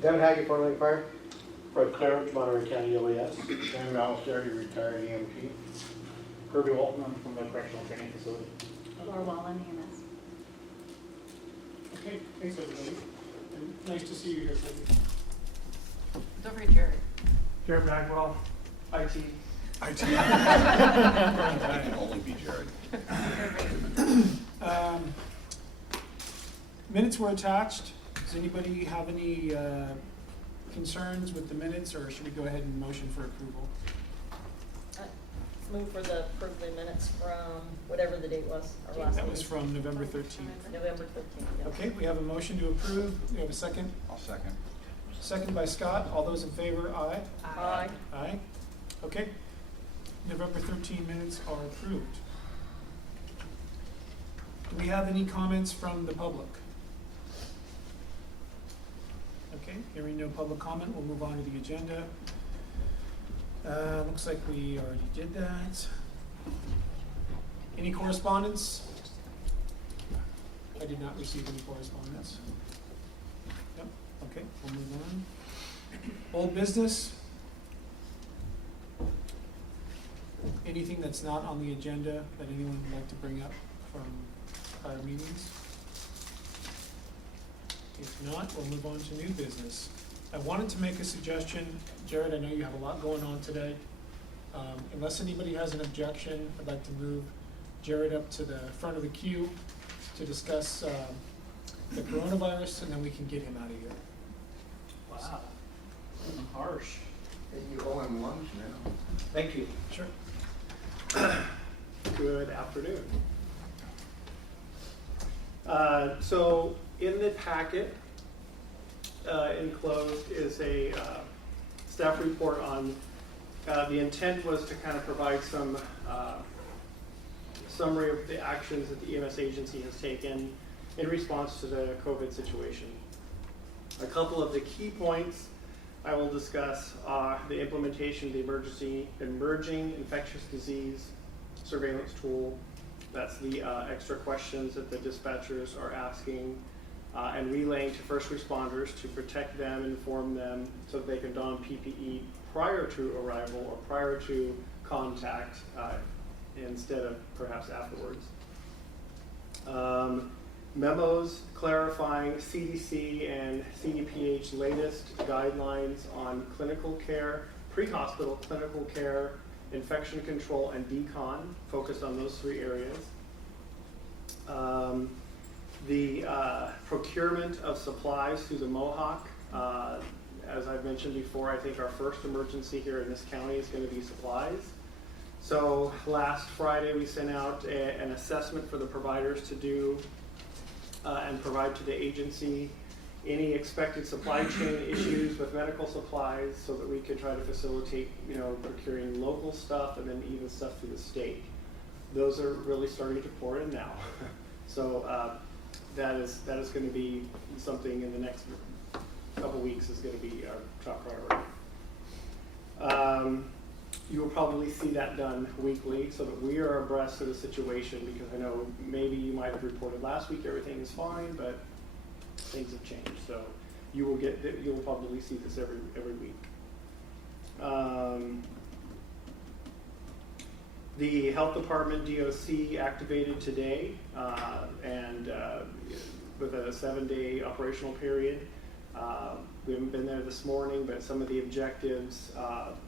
Devin Hackett, Fort Wayne Fire. Fred Clarence, Monterey County OAS. Sam Alisterdi, retired EMT. Kirby Waltman from the Correctional Training Facility. Laura Wallen, EMS. Okay, thanks everybody. And nice to see you here, Cindy. Don't forget Jared. Jared Bagwell, IT. It can only be Jared. Minutes were attached. Does anybody have any concerns with the minutes, or should we go ahead and motion for approval? Move for the approval minutes from whatever the date was, our last That was meeting. from November 13th. November 15th, yes. Okay, we have a motion to approve. We have a second. I'll second. Second by Scott. All those in favor, aye. Aye. Aye. Okay. November 13 minutes are approved. Do we have any comments from the public? Okay, hearing no public comment, we'll move on to the agenda. Looks like we already did that. Any correspondence? I did not receive any correspondence. Yep, okay, we'll move on. Old business? Anything that's not on the agenda that anyone would like to bring up from prior meetings? If not, we'll move on to new business. I wanted to make a suggestion. Jared, I know you have a lot going on today. Unless anybody has an objection, I'd like to move Jared up to the front of the queue to discuss the coronavirus, and then we can get him out of here. Wow. Harsh. And you owe him lunch now. Thank you. Sure. Good afternoon. So in the packet enclosed is a staff report on the intent was to kind of provide some summary of the actions that the EMS agency has taken in response to the COVID situation. A couple of the key points I will discuss are the implementation of the emerging infectious disease surveillance tool. That's the extra questions that the dispatchers are asking and relaying to first responders to protect them, inform them so that they can don PPE prior to arrival or prior to contact instead of perhaps afterwards. Memos clarifying CDC and CDPH latest guidelines on clinical care, pre-hospital clinical care, infection control, and decon, focused on those three areas. The procurement of supplies through the Mohawk. As I've mentioned before, I think our first emergency here in this county is going to be supplies. So last Friday we sent out an assessment for the providers to do and provide to the agency any expected supply chain issues with medical supplies so that we can try to facilitate, procuring local stuff and then even stuff through the state. Those are really starting to pour in now. So that is going to be something in the next couple weeks is going to be our top priority. You will probably see that done weekly so that we are abreast of the situation, because I know maybe you might have reported last week everything is fine, but things have changed. So you will probably see this every week. The health department DOC activated today and with a 7-day operational period. We haven't been there this morning, but some of the objectives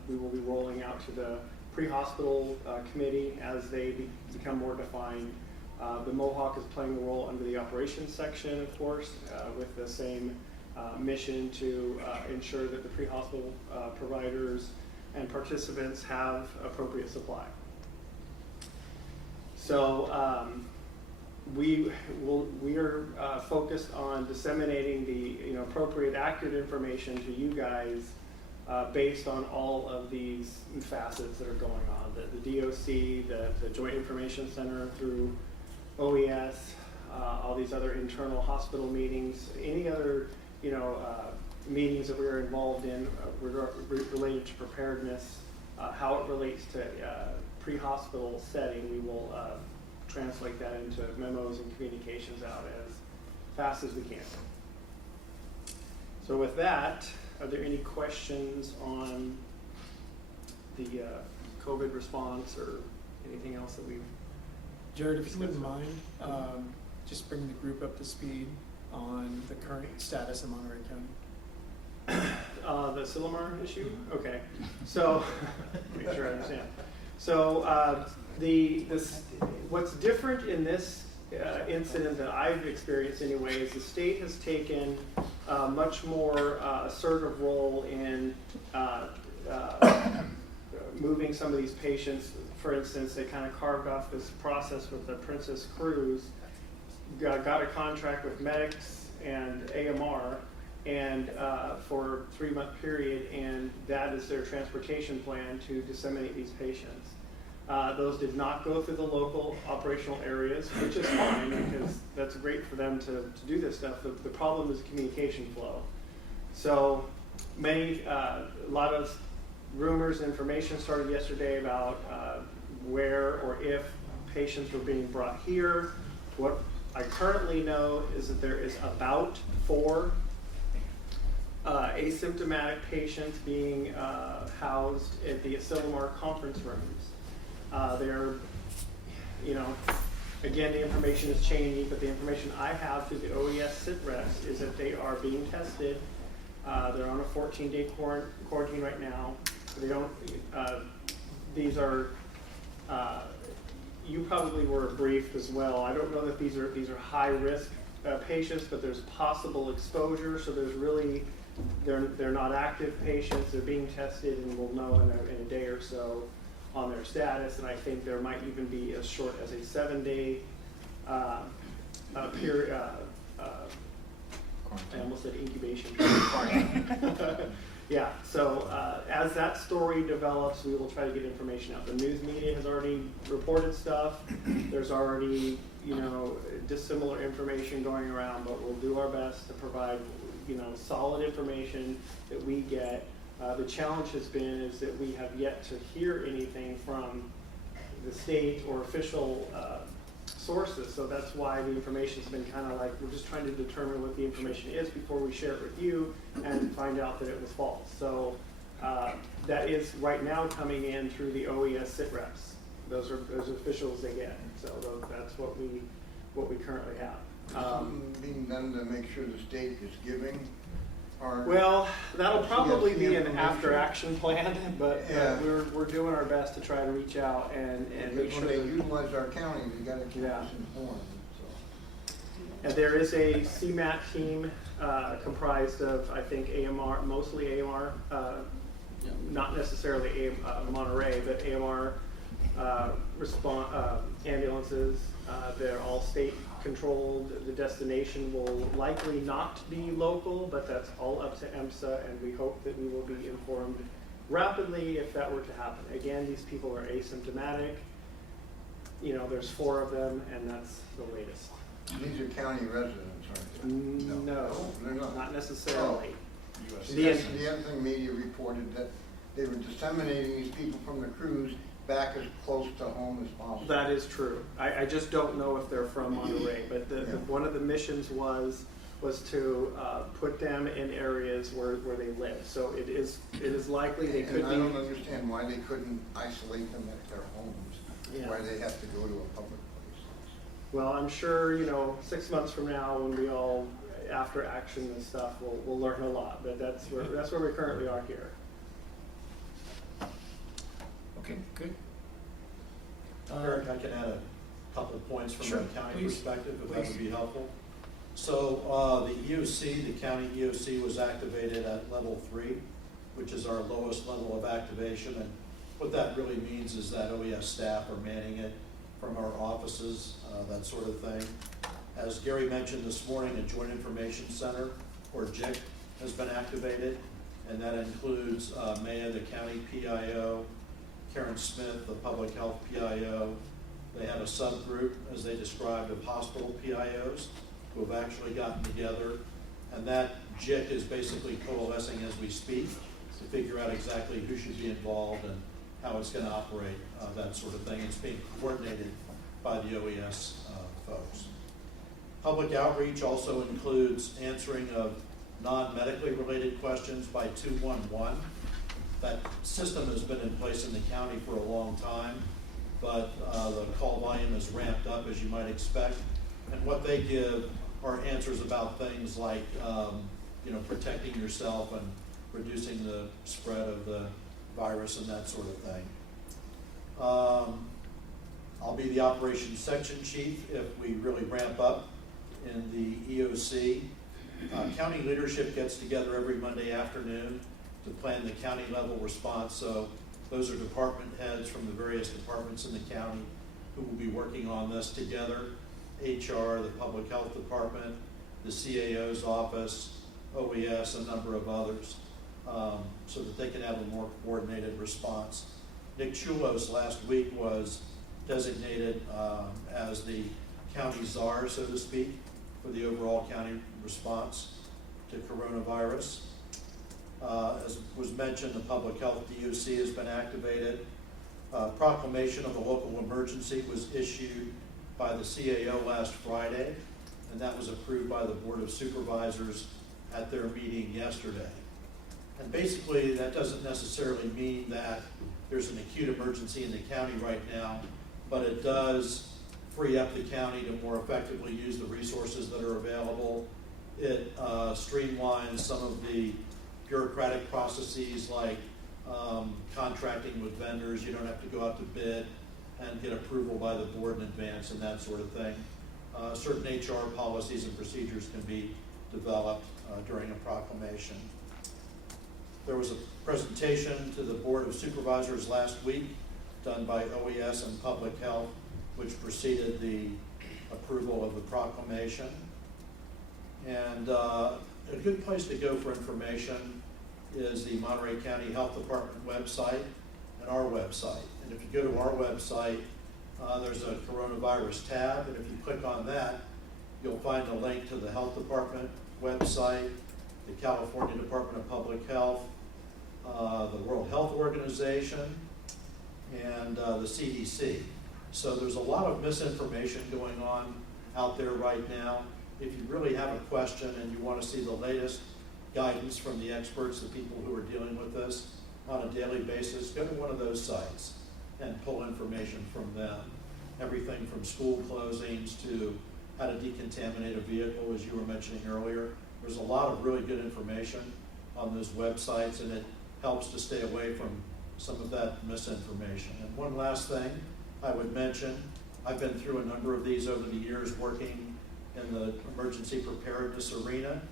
we will be rolling out to the pre-hospital committee as they become more defined. The Mohawk is playing a role under the operations section, of course, with the same mission to ensure that the pre-hospital providers and participants have appropriate supply. So we are focused on disseminating the appropriate, accurate information to you guys based on all of these facets that are going on. The DOC, the Joint Information Center through OES, all these other internal hospital meetings, any other meetings that we are involved in related to preparedness, how it relates to pre-hospital setting. We will translate that into memos and communications out as fast as we can. So with that, are there any questions on the COVID response or anything else that we've? Jared, if you wouldn't mind, just bring the group up to speed on the current status in Monterey County. The Sillamar issue? Okay, so, make sure I understand. So, what's different in this incident that I've experienced anyway is the state has taken a much more assertive role in moving some of these patients. For instance, they kind of carved off this process with the Princess Cruise, got a contract with Medics and AMR, and for a 3-month period, and that is their transportation plan to disseminate these patients. Those did not go through the local operational areas, which is fine because that's great for them to do this stuff. The problem is communication flow. So a lot of rumors and information started yesterday about where or if patients were being brought here. What I currently know is that there is about 4 asymptomatic patients being housed at the Sillamar conference rooms. They're, again, the information is changing, but the information I have through the OES sit reps is that they are being tested. They're on a 14-day quarantine right now. They don't. These are. You probably were briefed as well. I don't know that these are high risk patients, but there's possible exposure. So there's really they're not active patients. They're being tested, and we'll know in a day or so on their status. And I think there might even be as short as a 7-day period. I almost said incubation period. Yeah, so as that story develops, we will try to get information out. The news media has already reported stuff. There's already, dissimilar information going around, but we'll do our best to provide, solid information that we get. The challenge has been is that we have yet to hear anything from the state or official sources. So that's why the information's been kind of like, we're just trying to determine what the information is before we share it with you and find out that it was false. So that is right now coming in through the OES sit reps. Those officials they get. So that's what we currently have. Something being done to make sure the state is giving our. Well, that'll probably be an information. after action plan, but Yeah. we're doing our best to try to reach out and make Because sure when they that. utilize our county, we gotta keep Yeah. us informed, so. And there is a CMAT team comprised of, I think, AMR, mostly AMR, not necessarily Monterey, but AMR ambulances. They're all state controlled. The destination will likely not be local, but that's all up to EMSA, and we hope that we will be informed rapidly if that were to happen. Again, these people are asymptomatic. There's 4 of them, and that's the latest. These are county residents, aren't they? No, they're not. not necessarily. The other thing media reported that they were disseminating these people from the cruise back as close to home as possible. That is true. I just don't know if they're from Monterey, but one of the missions was to put them in areas where they live. So it is likely they could And be. I don't understand why they couldn't isolate them at their homes. Yeah. Why they have to go to a public place. Well, I'm sure 6 months from now, when we all after action and stuff, we'll learn a lot. But that's where we currently are here. Okay, good. Eric, I can add a couple of points from Sure, a county please. perspective, if that would be helpful. So the EOC, the county EOC was activated at level 3, which is our lowest level of activation. And what that really means is that OES staff are manning it from our offices, that sort of thing. As Gary mentioned this morning, a Joint Information Center, or JIC, has been activated, and that includes Maya, the county PIO, Karen Smith, the public health PIO. They have a subgroup, as they described, of hospital PIOs who have actually gotten together. And that JIC is basically coalescing as we speak to figure out exactly who should be involved and how it's going to operate, that sort of thing. It's being coordinated by the OES folks. Public outreach also includes answering of non-medically related questions by 211. That system has been in place in the county for a long time, but the call volume has ramped up, as you might expect. And what they give are answers about things like, protecting yourself and reducing the spread of the virus and that sort of thing. I'll be the operations section chief if we really ramp up in the EOC. County leadership gets together every Monday afternoon to plan the county level response. So those are department heads from the various departments in the county who will be working on this together. HR, the public health department, the CAO's office, OES, a number of others, so that they can have a more coordinated response. Nick Chulos last week was designated as the county czar, so to speak, for the overall county response to coronavirus. As was mentioned, the public health DOC has been activated. Proclamation of a local emergency was issued by the CAO last Friday, and that was approved by the Board of Supervisors at their meeting yesterday. And basically, that doesn't necessarily mean that there's an acute emergency in the county right now, but it does free up the county to more effectively use the resources that are available. It streamlines some of the bureaucratic processes like contracting with vendors. You don't have to go out to bid and get approval by the board in advance and that sort of thing. Certain HR policies and procedures can be developed during a proclamation. There was a presentation to the Board of Supervisors last week done by OES and Public Health, which preceded the approval of the proclamation. And a good place to go for information is the Monterey County Health Department website and our website. And if you go to our website, there's a coronavirus tab, and if you click on that, you'll find a link to the Health Department website, the California Department of Public Health, the World Health Organization, and the CDC. So there's a lot of misinformation going on out there right now. If you really have a question and you want to see the latest guidance from the experts, the people who are dealing with this on a daily basis, go to one of those sites and pull information from them. Everything from school closings to how to decontaminate a vehicle, as you were mentioning earlier. There's a lot of really good information on those websites, and it helps to stay away from some of that misinformation. And one last thing I would mention, I've been through a number of these over the years working in the emergency preparedness arena,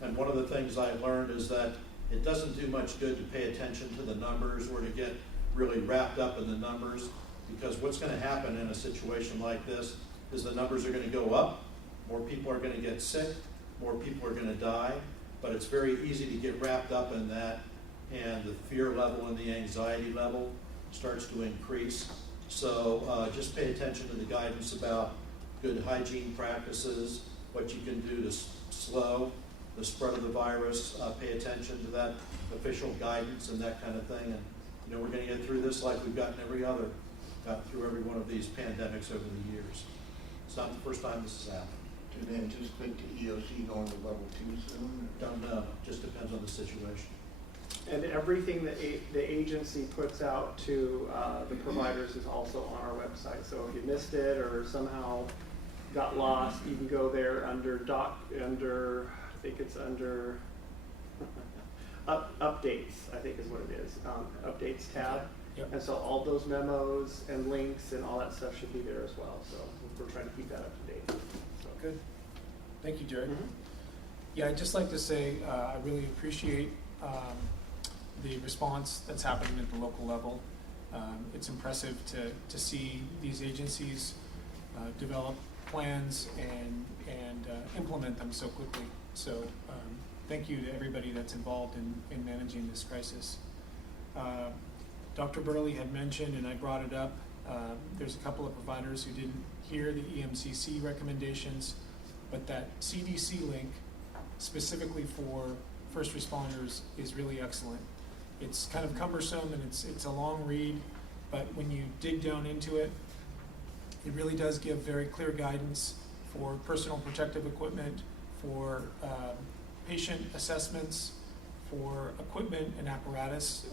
and one of the things I learned is that it doesn't do much good to pay attention to the numbers or to get really wrapped up in the numbers, because what's going to happen in a situation like this is the numbers are going to go up, more people are going to get sick, more people are going to die, but it's very easy to get wrapped up in that, and the fear level and the anxiety level starts to increase. So just pay attention to the guidance about good hygiene practices, what you can do to slow the spread of the virus, pay attention to that official guidance and that kind of thing. And we're going to get through this like we've gotten through every one of these pandemics over the years. It's not the first time this has happened. Do they anticipate the EOC going to level 2 soon? Don't know, just depends on the situation. And everything that the agency puts out to the providers is also on our website. So if you missed it or somehow got lost, you can go there under I think it's under updates, I think is what it is, updates tab. Yep. And so all those memos and links and all that stuff should be there as well. So we're trying to keep that up to date. So. Good. Thank you, Jared. Mm-hmm. Yeah, I'd just like to say I really appreciate the response that's happening at the local level. It's impressive to see these agencies develop plans and implement them so quickly. So thank you to everybody that's involved in managing this crisis. Dr. Burley had mentioned, and I brought it up, there's a couple of providers who didn't hear the EMCC recommendations, but that CDC link specifically for first responders is really excellent. It's kind of cumbersome and it's a long read, but when you dig down into it, it really does give very clear guidance for personal protective equipment, for patient assessments for equipment and apparatus,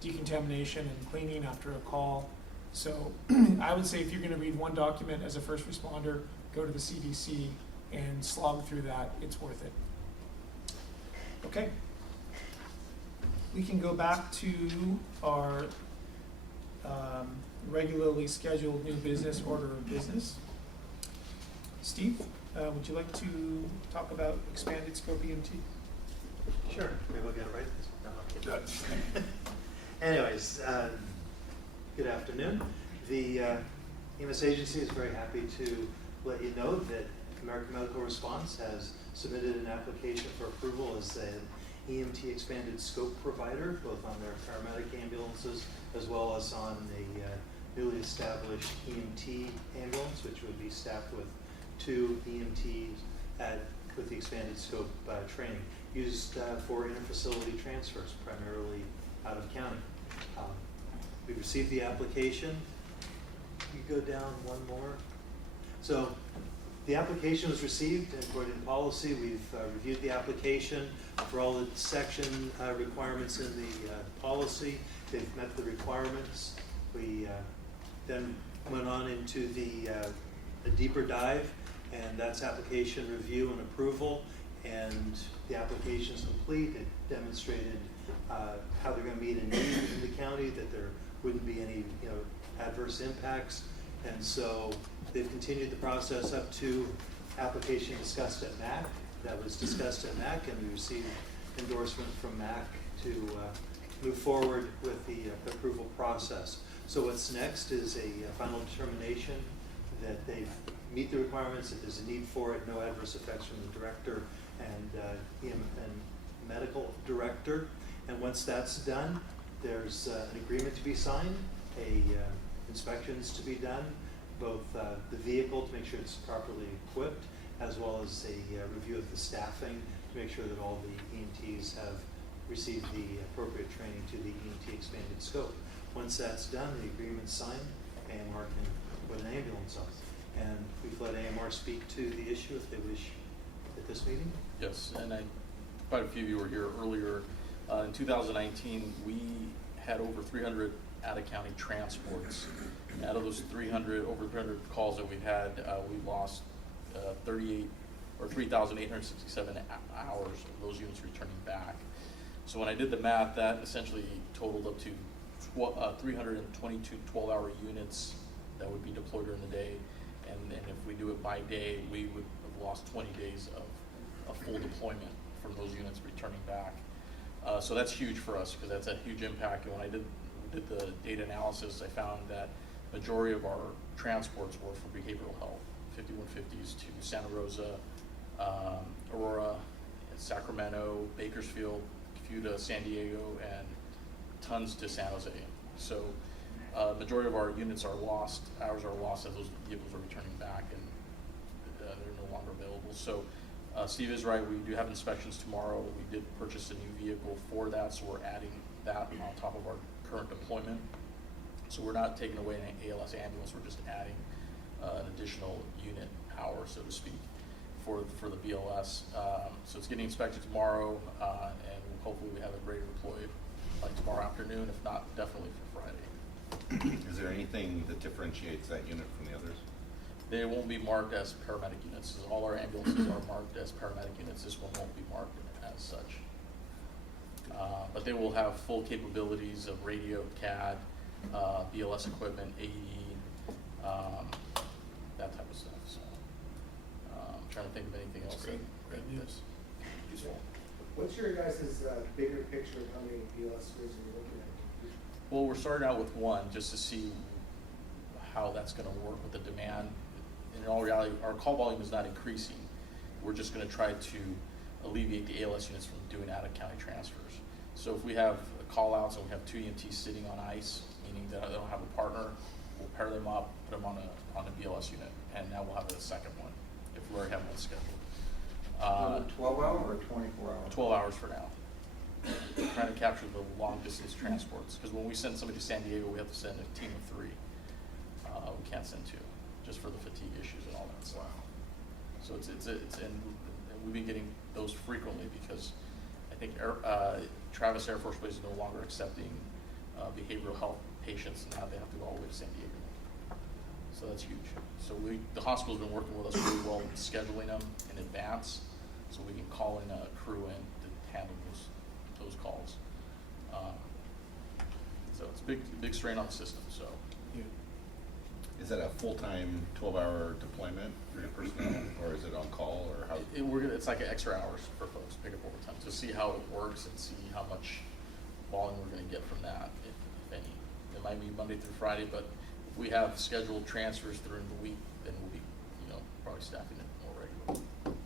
decontamination and cleaning after a call. So I would say if you're gonna read one document as a first responder, go to the CDC and slog through that, it's worth it. Okay. We can go back to our regularly scheduled new business order of business. Steve, would you like to talk about expanded scope EMT? Sure, maybe we'll get it right this time. No, anyways, good afternoon. The EMS agency is very happy to let you know that American Medical Response has submitted an application for approval as an EMT expanded scope provider, both on their paramedic ambulances as well as on a newly established EMT ambulance, which would be staffed with 2 EMTs with the expanded scope training, used for interfacility transfers, primarily out of county. We received the application. You go down one more. So the application was received, and according to policy, we've reviewed the application for all the section requirements in the policy. They've met the requirements. We then went on into a deeper dive, and that's application review and approval. And the application is complete. It demonstrated how they're going to meet a need in the county, that there wouldn't be any adverse impacts. And so they've continued the process up to application discussed at MAC. That was discussed at MAC, and we received endorsement from MAC to move forward with the approval process. So what's next is a final determination that they meet the requirements, that there's a need for it, no adverse effects from the director and medical director. And once that's done, there's an agreement to be signed, inspections to be done, both the vehicle to make sure it's properly equipped, as well as a review of the staffing to make sure that all the EMTs have received the appropriate training to the EMT expanded scope. Once that's done, the agreement's signed, AMR can put an ambulance on. And we've let AMR speak to the issue if they wish at this meeting. Yes, and quite a few of you were here earlier. In 2019, we had over 300 out-of-county transports. And out of those over 300 calls that we had, we lost 3,867 hours of those units returning back. So when I did the math, that essentially totaled up to 322 12-hour units that would be deployed during the day. And if we do it by day, we would have lost 20 days of full deployment from those units returning back. So that's huge for us because that's a huge impact. And when I did the data analysis, I found that majority of our transports were for behavioral health, 5150s to Santa Rosa, Aurora, Sacramento, Bakersfield, a few to San Diego, and tons to San Jose. So majority of our units are lost, hours are lost as those vehicles are returning back and they're no longer available. So Steve is right, we do have inspections tomorrow. We did purchase a new vehicle for that, so we're adding that on top of our current deployment. So we're not taking away an ALS ambulance, we're just adding an additional unit power, so to speak, for the BLS. So it's getting inspected tomorrow, and hopefully we have it ready to deploy like tomorrow afternoon, if not definitely for Friday. Is there anything that differentiates that unit from the others? They won't be marked as paramedic units. All our ambulances are marked as paramedic units. This one won't be marked as such. But they will have full capabilities of radio, CAD, BLS equipment, AED, that type of stuff. So I'm trying to think of anything else. Great news. Useful. What's your guys' bigger picture of how many BLS screens are you looking at? Well, we're starting out with one just to see how that's going to work with the demand. In all reality, our call volume is not increasing. We're just going to try to alleviate the ALS units from doing out-of-county transfers. So if we have call-outs and we have 2 EMTs sitting on ice, meaning that they don't have a partner, we'll pair them up, put them on a BLS unit, and now we'll have a second one if we already have one scheduled. 12 hour or 24 hour? 12 hours for now. We're trying to capture the long-distance transports, because when we send somebody to San Diego, we have to send a team of 3. We can't send 2, just for the fatigue issues and all that stuff. So it's and we've been getting those frequently because I think Travis Air Force Base is no longer accepting behavioral health patients, and now they have to go all the way to San Diego. So that's huge. So the hospital's been working with us really well in scheduling them in advance, so we can call in a crew in to handle those calls. So it's a big strain on the system. So Is that a full-time 12-hour deployment for your personnel, or is it on call, or how? It's like extra hours for folks, pick up overtime, to see how it works and see how much volume we're going to get from that, if any. It might be Monday through Friday, but if we have scheduled transfers during the week, then we'll be, probably staffing it more regularly.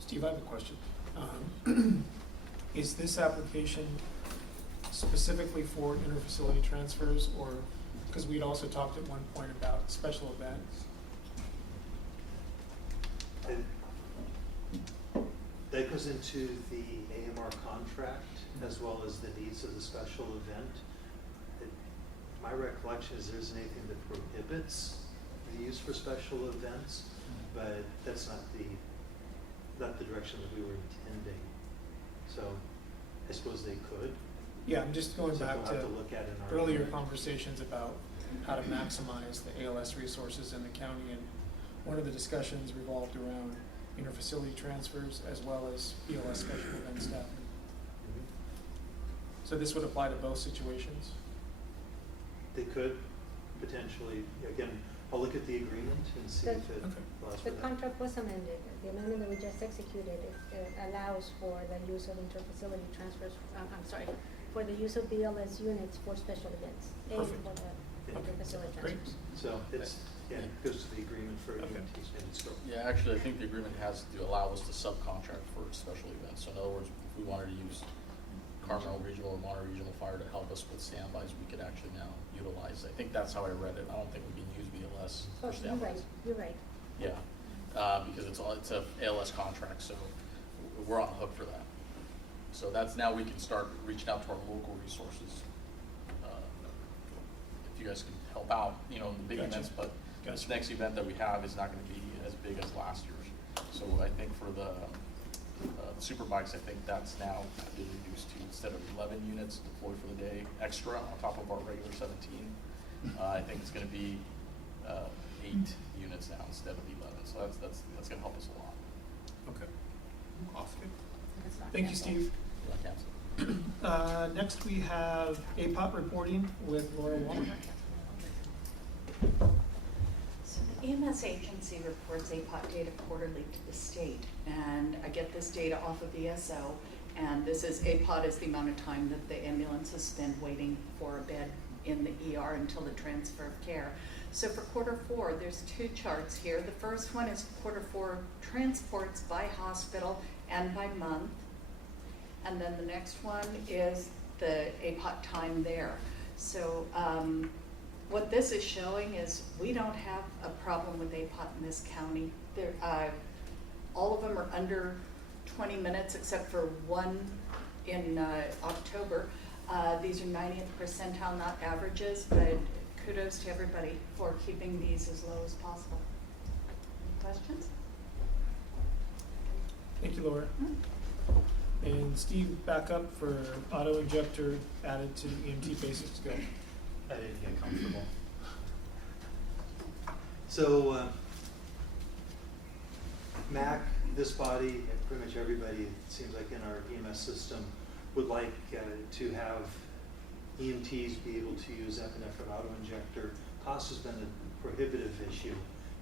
Steve, I have a question. Is this application specifically for interfacility transfers, or, because we'd also talked at one point about special events? That goes into the AMR contract as well as the needs of the special event. My recollection is there isn't anything that prohibits the use for special events, but that's not the direction that we were intending. So I suppose they could. Yeah, I'm just going back We'll have to to look at in our earlier agreement. conversations about how to maximize the ALS resources in the county, and one of the discussions revolved around interfacility transfers as well as ELS special event staffing. So this would apply to both situations? They could potentially, again, I'll look at the agreement and see if it allows for The that. contract was amended. The amendment that we just executed allows for the use of interfacility transfers, for the use of BLS units for special events. And Perfect. for the Okay. interfacility Great. transfers. So it's, yeah, it goes to the agreement for Okay. EMTs and scope. Yeah, actually, I think the agreement has to allow us to subcontract for special events. So in other words, if we wanted to use Carmel Regional or Monterey Regional Fire to help us with standbys, we could actually now utilize. I think that's how I read it. I don't think we can use BLS Oh, for you're right, standbys. you're right. Yeah, because it's a ALS contract, so we're on the hook for that. So that's now we can start reaching out to our local resources. If you guys can help out, in the big Gotcha. events, but this Gotcha. next event that we have is not going to be as big as last year's. So I think for the super bikes, I think that's now been reduced to, instead of 11 units deployed for the day extra on top of our regular 17, I think it's going to be 8 units now instead of 11. So that's going to help us a lot. Okay. Awesome. It's not Thank you, canceled. Steve. Not canceled. Next we have APOT reporting with Laura Wallen. So the EMS agency reports APOT data quarterly to the state, and I get this data off of ESO, and this is APOT is the amount of time that the ambulances spend waiting for a bed in the ER until the transfer of care. So for Q4, there's 2 charts here. The first one is Q4 transports by hospital and by month, and then the next one is the APOT time there. So what this is showing is we don't have a problem with APOT in this county. All of them are under 20 minutes except for one in October. These are 90th percentile, not averages, but kudos to everybody for keeping these as low as possible. Any questions? Thank you, Laura. And Steve, back up for auto injector added to EMT basic skill. I didn't get comfortable. So, MAC, this body, and pretty much everybody, it seems like in our EMS system, would like to have EMTs be able to use epinephrine auto-injector. Cost has been a prohibitive issue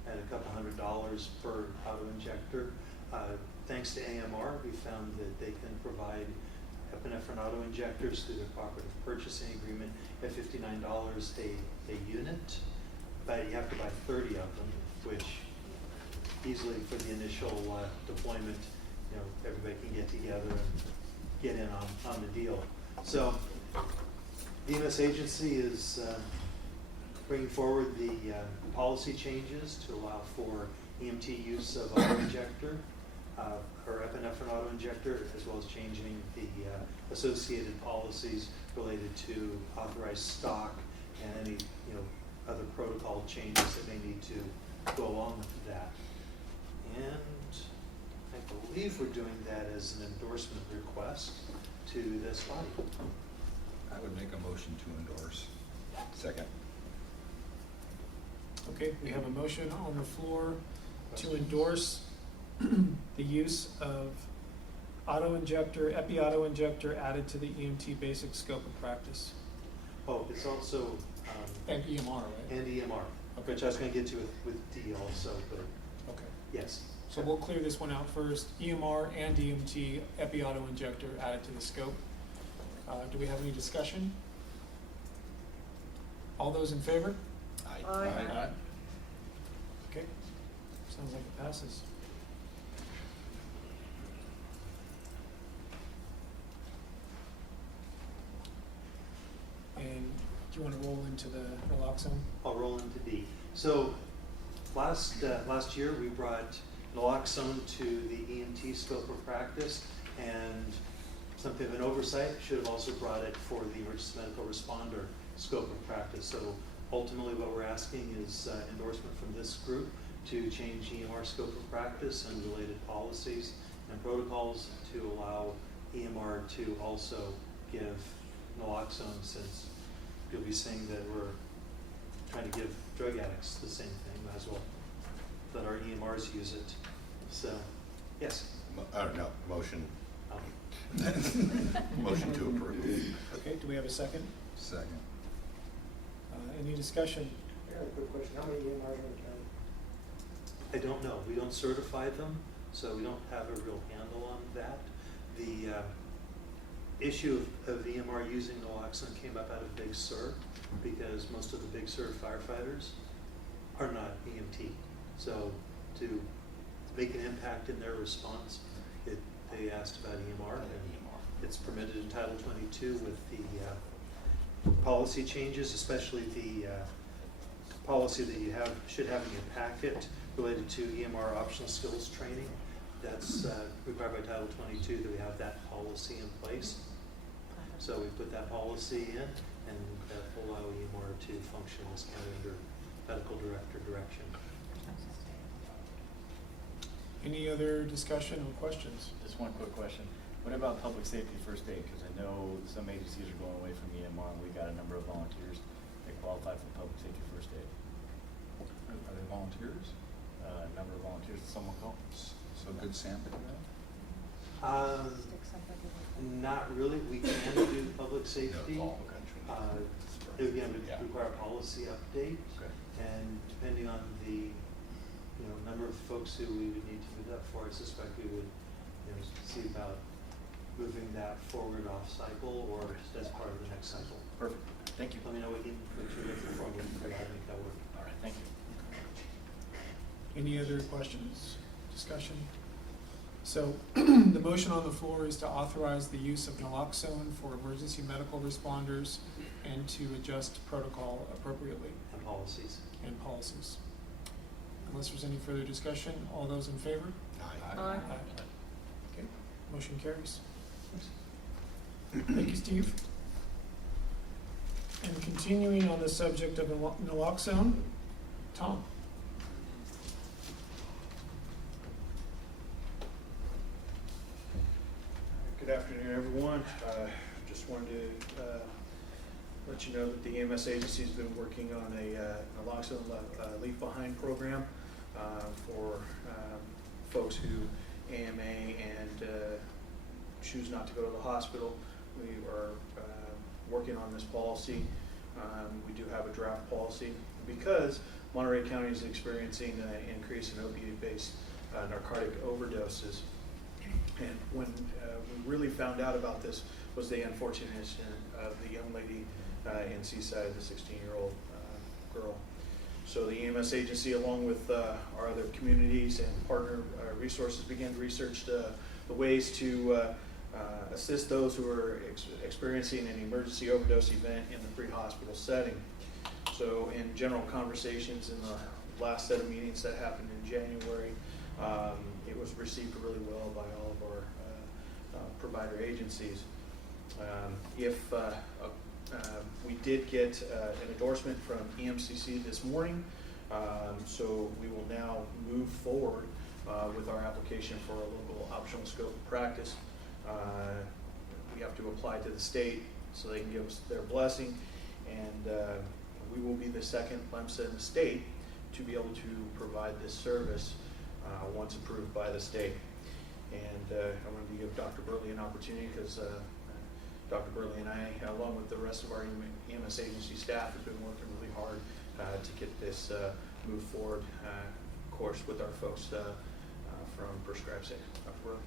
at $200 per auto-injector. Thanks to AMR, we found that they can provide epinephrine auto-injectors through their cooperative purchasing agreement at $59 a unit, but you have to buy 30 of them, which easily for the initial deployment, everybody can get together and get in on the deal. So the EMS agency is bringing forward the policy changes to allow for EMT use of auto-injector, or epinephrine auto-injector, as well as changing the associated policies related to authorized stock and any other protocol changes that may need to go along with that. And I believe we're doing that as an endorsement request to this body. I would make a motion to endorse. Second. Okay, we have a motion on the floor to endorse the use of auto-injector, epi-auto-injector added to the EMT basic scope of practice. Oh, it's also, And EMR, right? and EMR, Okay. which I was gonna get to with D also, but Okay. yes. So we'll clear this one out first. EMR and EMT epi-auto-injector added to the scope. Do we have any discussion? All those in favor? Aye. Aye. Okay, sounds like it passes. And do you want to roll into the naloxone? I'll roll into D. So last year, we brought naloxone to the EMT scope of practice, and something of an oversight, should have also brought it for the emergency medical responder scope of practice. So ultimately, what we're asking is endorsement from this group to change EMR scope of practice and related policies and protocols to allow EMR to also give naloxone, since you'll be seeing that we're trying to give drug addicts the same thing, might as well let our EMRs use it. So, yes. No, motion. Oh. Motion to approve. Okay, do we have a second? Second. Any discussion? I got a quick question. How many EMRs in the county? I don't know. We don't certify them, so we don't have a real handle on that. The issue of EMR using naloxone came up out of Big Sur, because most of the Big Sur firefighters are not EMT. So to make an impact in their response, they asked about EMR, and it's permitted in Title 22 with the policy changes, especially the policy that you should have in your packet related to EMR optional skills training. That's required by Title 22 that we have that policy in place. So we put that policy in, and that will allow EMR to function as county under medical director direction. Any other discussion or questions? Just one quick question. What about public safety first aid? Because I know some agencies are going away from EMR, and we got a number of volunteers that qualify for public safety first aid. Are they volunteers? A number of volunteers that someone called. So Good Sam did that? Not really. We can do public safety. No, all country. Again, we Yeah. require a policy update, Okay. and depending on the number of folks who we would need to move that for, I suspect we would see about moving that forward off cycle or just as part of the next cycle. Perfect. Thank you. Let me know what you're looking for, and we can figure out how to make that work. All right, thank you. Any other questions, discussion? So the motion on the floor is to authorize the use of naloxone for emergency medical responders and to adjust protocol appropriately And policies. and policies. Unless there's any further discussion, all those in favor? Aye. Okay, motion carries. Thank you, Steve. And continuing on the subject of naloxone, Tom. Good afternoon, everyone. Just wanted to let you know that the EMS agency has been working on a naloxone leave behind program for folks who AMA and choose not to go to the hospital. We are working on this policy. We do have a draft policy because Monterey County is experiencing an increase in opiate-based narcotic overdoses. And when we really found out about this was the unfortunate incident of the young lady in Seaside, the 16-year-old girl. So the EMS agency, along with our other communities and partner resources, began to research the ways to assist those who are experiencing an emergency overdose event in the pre-hospital setting. So in general conversations in the last set of meetings that happened in January, it was received really well by all of our provider agencies. We did get an endorsement from EMCC this morning, so we will now move forward with our application for a local optional scope of practice. We have to apply to the state so they can give us their blessing, and we will be the second LEMSA in the state to be able to provide this service once approved by the state. And I wanted to give Dr. Burley an opportunity because Dr. Burley and I, along with the rest of our EMS agency staff, have been working really hard to get this moved forward, of course, with our folks from Prescribe Safe. Dr. Burley.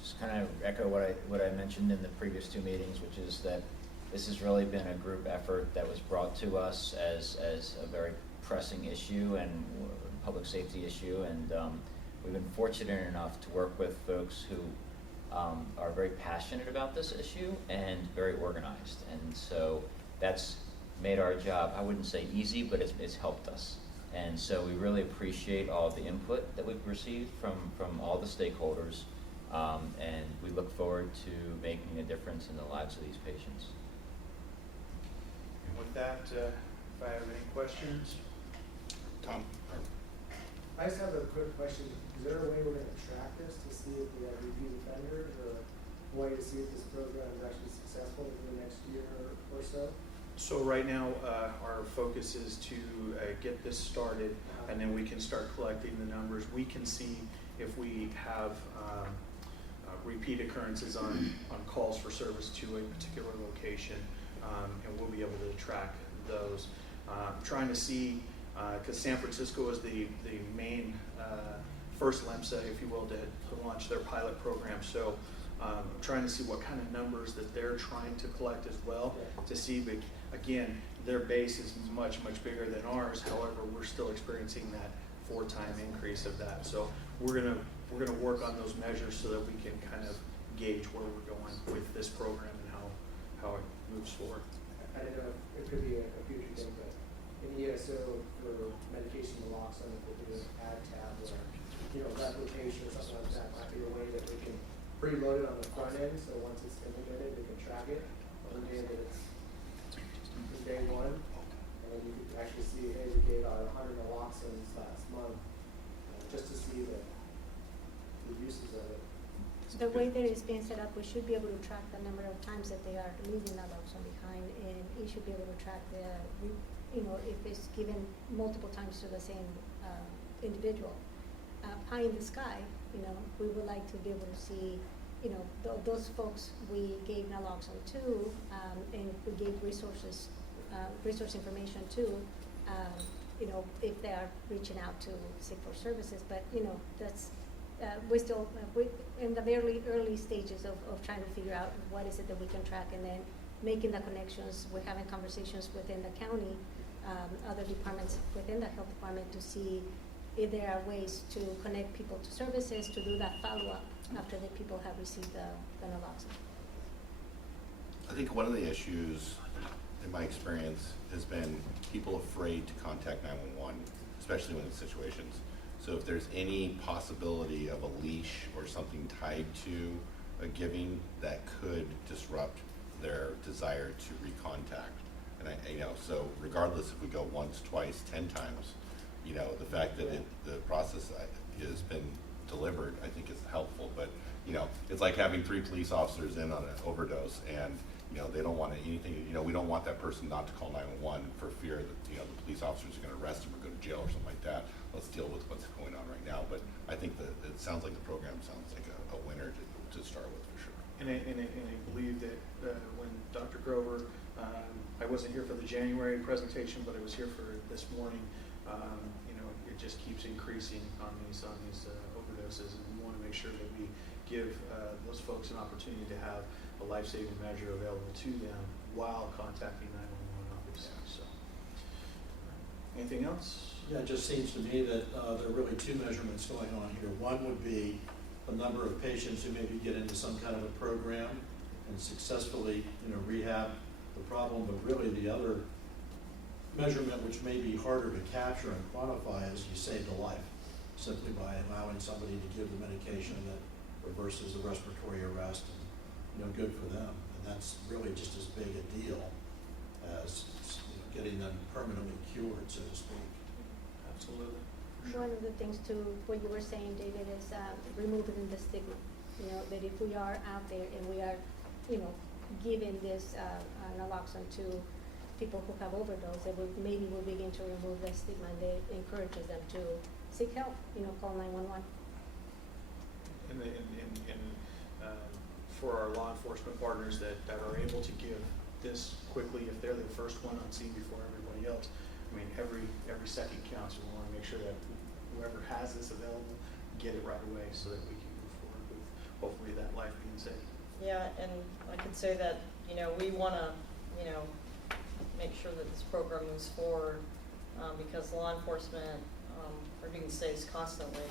Just kind of echo what I mentioned in the previous two meetings, which is that this has really been a group effort that was brought to us as a very pressing issue and public safety issue, and we've been fortunate enough to work with folks who are very passionate about this issue and very organized, and so that's made our job, I wouldn't say easy, but it's helped us. And so we really appreciate all the input that we've received from all the stakeholders, and we look forward to making a difference in the lives of these patients. And with that, if I have any questions. Tom? I just have a quick question. Is there a way we're going to track this to see if we have repeat offenders, or a way to see if this program is actually successful in the next year or so? So right now, our focus is to get this started, and then we can start collecting the numbers. We can see if we have repeat occurrences on calls for service to a particular location, and we'll be able to track those. Trying to see, because San Francisco is the main first LEMSA, if you will, to launch their pilot program. So I'm trying to see what kind of numbers that they're trying to collect as well, to see, but again, their base is much, much bigger than ours. However, we're still experiencing that 4-time increase of that. So we're gonna work on those measures so that we can kind of gauge where we're going with this program and how it moves forward. I don't know if it could be a future thing, but in ESO for medication naloxone, if we do an ad tab or replication or something like that, might be a way that we can preload it on the front end, so once it's implemented, we can track it on the day that it's from day one, and then you can actually see, hey, we gave out 100 naloxones last month, just to see the uses of it. The way that it's being set up, we should be able to track the number of times that they are leaving naloxone behind, and you should be able to track if it's given multiple times to the same individual. Pie in the sky, we would like to be able to see, those folks we gave naloxone to, and we gave resource information to, if they are reaching out to seek for services, but that's. We're still in the very early stages of trying to figure out what is it that we can track, and then making the connections. We're having conversations within the county, other departments within the health department, to see if there are ways to connect people to services, to do that follow-up after the people have received the naloxone. I think one of the issues, in my experience, has been people afraid to contact 911, especially when it's situations. So if there's any possibility of a leash or something tied to a giving, that could disrupt their desire to recontact. And so regardless if we go once, twice, 10 times, the fact that the process has been delivered, I think is helpful. But it's like having 3 police officers in on an overdose, and they don't want anything. We don't want that person not to call 911 for fear that the police officers are going to arrest them or go to jail or something like that. Let's deal with what's going on right now. But I think that it sounds like the program sounds like a winner to start with, for sure. And I believe that when Dr. Grover, I wasn't here for the January presentation, but I was here for this morning. It just keeps increasing on these overdoses, and we want to make sure that we give those folks an opportunity to have a life-saving measure available to them while contacting 911, obviously. So, anything else? Yeah, it just seems to me that there are really 2 measurements going on here. One would be the number of patients who maybe get into some kind of a program and successfully, rehab the problem, but really the other measurement, which may be harder to capture and quantify, is you saved a life simply by allowing somebody to give the medication that reverses the respiratory arrest, and good for them. And that's really just as big a deal as getting them permanently cured, so to speak. Absolutely. sure. One of the things to what you were saying, David, is removing the stigma. You know, that if we are out there and we are, you know, giving this naloxone to people who have overdose, that maybe we'll begin to remove the stigma, and that encourages them to seek help, you know, call 911. And for our law enforcement partners that are able to give this quickly, if they're the first one on scene before everybody else, I mean, every second counts. We want to make sure that whoever has this available, get it right away so that we can move forward with hopefully that life being saved. Yeah, and I could say that, you know, we want to, you know, make sure that this program moves forward because law enforcement are being saved constantly.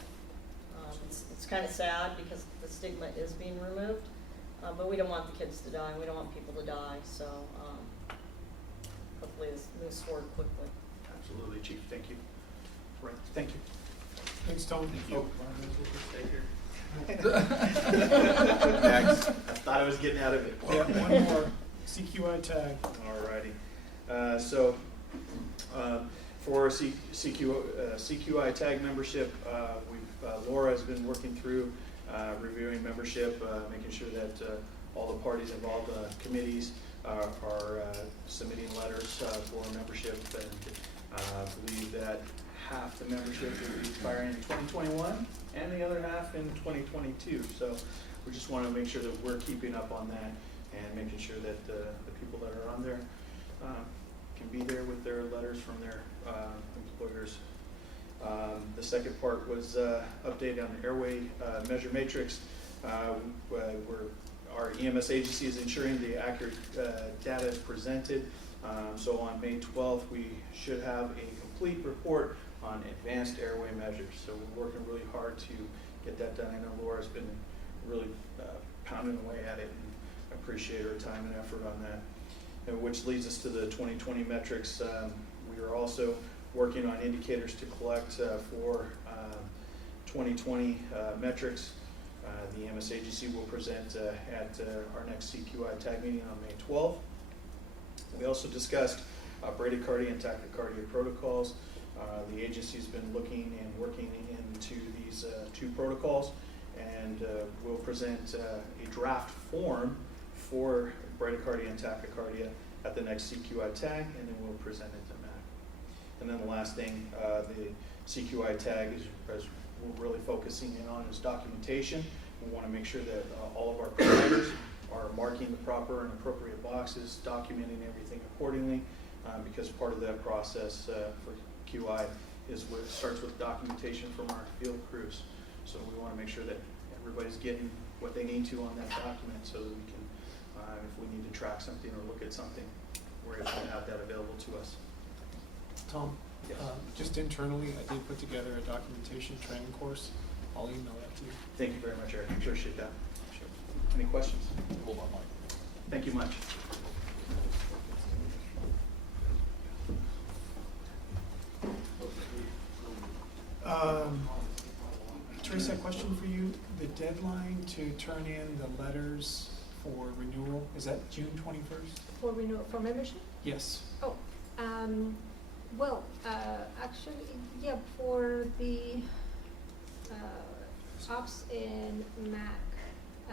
It's kind of sad because the stigma is being removed, but we don't want the kids to die. We don't want people to die. So hopefully this moves forward quickly. Absolutely, Chief. Thank you. Right. Thank you. Thanks, Tom. Thank you. Stay here. Next. I thought I was getting out of it. Yeah, one more. CQI Tag. Alrighty. So for CQI Tag membership, Laura has been working through reviewing membership, making sure that all the parties involved, committees, are submitting letters for membership, and I believe that half the membership will be expiring in 2021 and the other half in 2022. So we just want to make sure that we're keeping up on that and making sure that the people that are on there can be there with their letters from their employers. The second part was update on the airway measure matrix. Our EMS agency is ensuring the accurate data is presented. So on May 12th, we should have a complete report on advanced airway measures. So we're working really hard to get that done. I know Laura's been really pounding away at it, and I appreciate her time and effort on that. And which leads us to the 2020 metrics. We are also working on indicators to collect for 2020 metrics. The EMS agency will present at our next CQI Tag meeting on May 12th. We also discussed bradycardia and tachycardia protocols. The agency's been looking and working into these two protocols, and we'll present a draft form for bradycardia and tachycardia at the next CQI Tag, and then we'll present it to MAC. And then the last thing, the CQI Tag is we're really focusing in on is documentation. We want to make sure that all of our providers are marking the proper and appropriate boxes, documenting everything accordingly, because part of that process for QI is what starts with documentation from our field crews. So we want to make sure that everybody's getting what they need to on that document so that we can, if we need to track something or look at something, we're able to have that available to us. Tom, Yes. just internally, I did put together a documentation training course. I'll email that to you. Thank you very much, Eric. Appreciate that. Sure. Any questions? Hold on, Mike. Thank you much. Teresa, a question for you. The deadline to turn in the letters for renewal, is that June 21st? For renewal, for membership? Yes. Oh, well, actually, yeah, for the ops and MAC,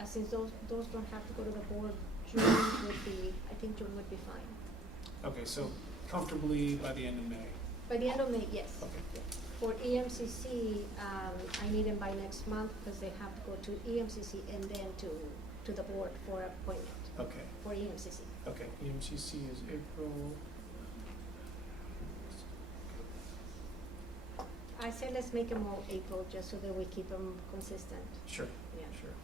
since those don't have to go to the board, June would be, I think June would be fine. Okay, so comfortably by the end of May. By the end of May, yes. Okay. Yeah. For EMCC, I need them by next month because they have to go to EMCC and then to the board for appointment. Okay. For EMCC. Okay, EMCC is April. I said let's make them all April just so that we keep them consistent. Sure. Yeah. Sure.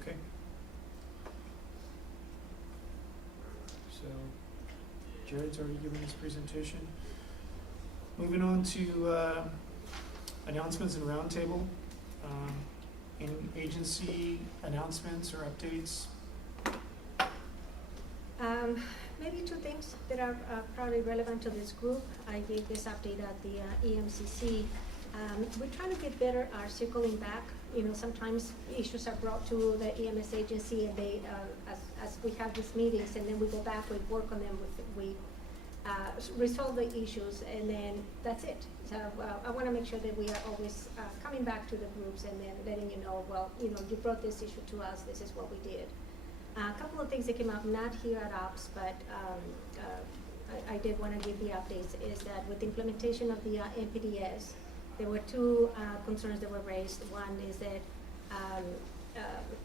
Okay. So, Jared's already given his presentation. Moving on to announcements and roundtable. Any agency announcements or updates? Maybe two things that are probably relevant to this group. I gave this update at the EMCC. We're trying to get better at circling back. You know, sometimes issues are brought to the EMS agency, and they, as we have these meetings, and then we go back, we work on them, we resolve the issues, and then that's it. So I want to make sure that we are always coming back to the groups and then letting you know, well, you know, you brought this issue to us, this is what we did. A couple of things that came up, not here at Ops, but I did want to give the updates, is that with the implementation of the NPDS, there were two concerns that were raised. One is that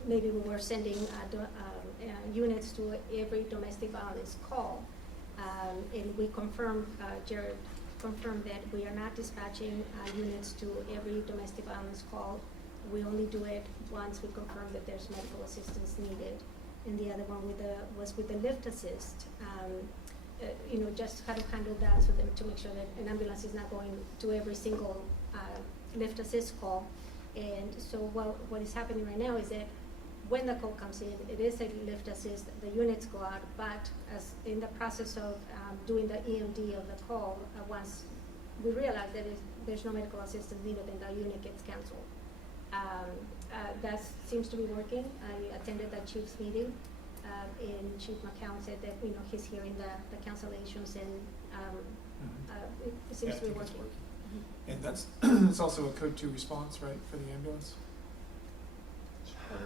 maybe we were sending units to every domestic violence call, and we confirmed, Jared confirmed that we are not dispatching units to every domestic violence call. We only do it once we confirm that there's medical assistance needed. And the other one was with the lift assist. You know, just how to handle that so that to make sure that an ambulance is not going to every single lift assist call. And so what is happening right now is that when the call comes in, it is a lift assist, the units go out, but as in the process of doing the EMD of the call, once we realize that there's no medical assistance needed, then the unit gets canceled. That seems to be working. I attended that chief's meeting, and Chief McCown said that, you know, he's hearing the cancellations, and it seems to be working. And that's, it's also a code 2 response, right, for the ambulance?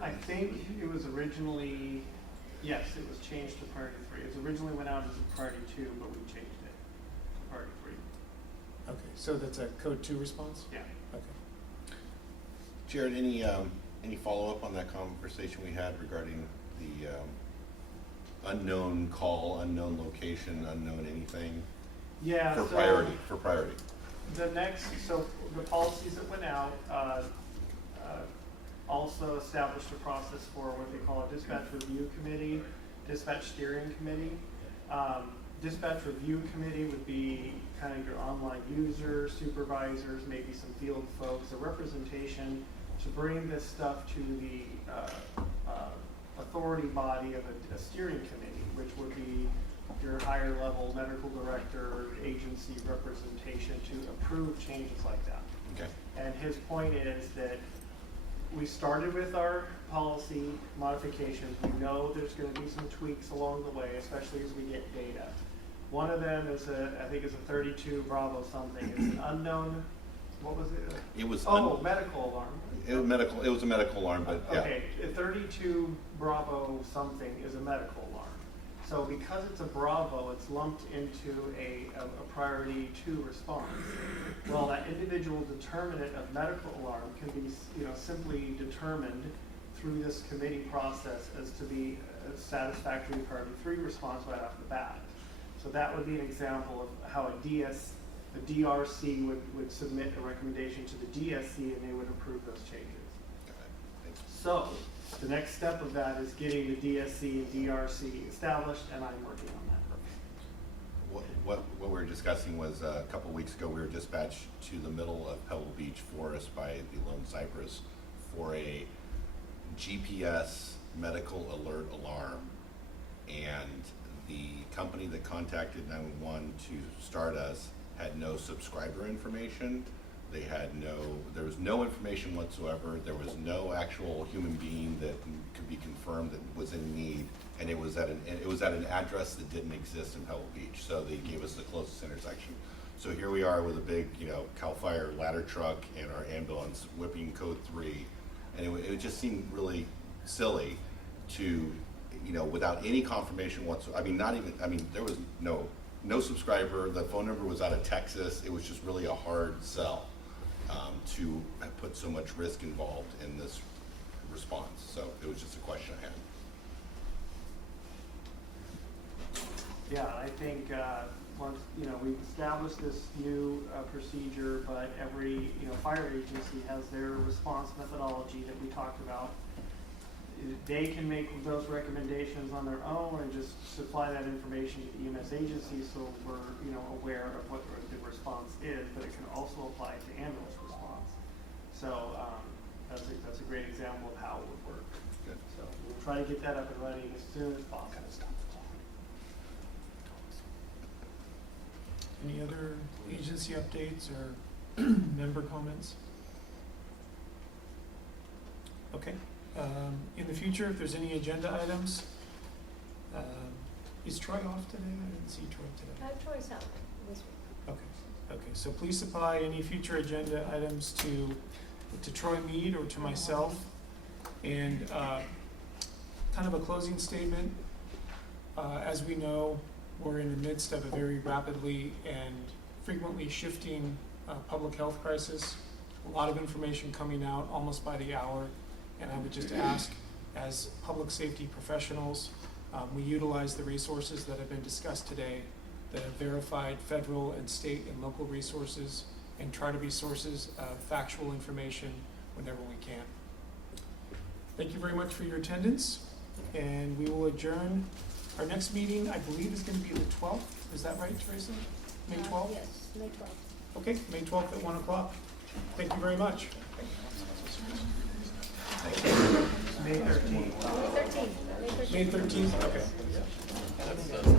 I think it was originally, yes, it was changed to priority 3. It was originally went out as a priority 2, but we changed it to priority 3. Okay, so that's a code 2 response? Yeah. Okay. Jared, any follow-up on that conversation we had regarding the unknown call, unknown location, unknown anything? Yeah. For priority. The next, so the policies that went out also established a process for what they call a dispatch review committee, dispatch steering committee. Dispatch review committee would be kind of your online users, supervisors, maybe some field folks, a representation to bring this stuff to the authority body of a steering committee, which would be your higher level medical director, agency representation to approve changes like that. Okay. And his point is that we started with our policy modifications. We know there's going to be some tweaks along the way, especially as we get data. One of them is I think it's a 32 Bravo something. It's an unknown, what was it? It was medical alarm. It was a medical alarm, but yeah. Okay, a 32 Bravo something is a medical alarm. So because it's a Bravo, it's lumped into a priority 2 response. Well, that individual determinant of medical alarm can be, you know, simply determined through this committee process as to be a satisfactory priority 3 response right off the bat. So that would be an example of how a DRC would submit a recommendation to the DSC, and they would approve those changes. So the next step of that is getting the DSC and DRC established, and I'm working on that. What we were discussing was a couple weeks ago, we were dispatched to the middle of Pebble Beach Forest by the Lone Cypress for a GPS medical alert alarm, and the company that contacted 911 to start us had no subscriber information. There was no information whatsoever. There was no actual human being that could be confirmed that was in need, and it was at an address that didn't exist in Pebble Beach. So they gave us the closest intersection. So here we are with a big, you know, CAL FIRE ladder truck and our ambulance whipping code 3, and it just seemed really silly to, you know, without any confirmation whatsoever. There was no subscriber. The phone number was out of Texas. It was just really a hard sell. To put so much risk involved in this response. So it was just a question I had. Yeah, I think once, you know, we've established this new procedure, but every, you know, fire agency has their response methodology that we talked about. They can make those recommendations on their own and just supply that information to the EMS agency, so we're, you know, aware of what the response is, but it can also apply to ambulance response. So that's a great example of how it would work. Good. So we'll try to get that up and running as soon as possible. Any other agency updates or member comments? Okay. In the future, if there's any agenda items, Is Troy off today? I didn't see Troy today. Troy's out this week. Okay, so please supply any future agenda items to Troy Mead or to myself. And kind of a closing statement. As we know, we're in the midst of a very rapidly and frequently shifting public health crisis. A lot of information coming out almost by the hour. And I would just ask, as public safety professionals, we utilize the resources that have been discussed today, that have verified federal and state and local resources, and try to be sources of factual information whenever we can. Thank you very much for your attendance, and we will adjourn. Our next meeting, I believe, is going to be the 12th. Is that right, Teresa? May 12th? Yes, May 12th. Okay, May 12th at 1 o'clock. Thank you very much. May 13th. May 13th. May 13th, okay. That's,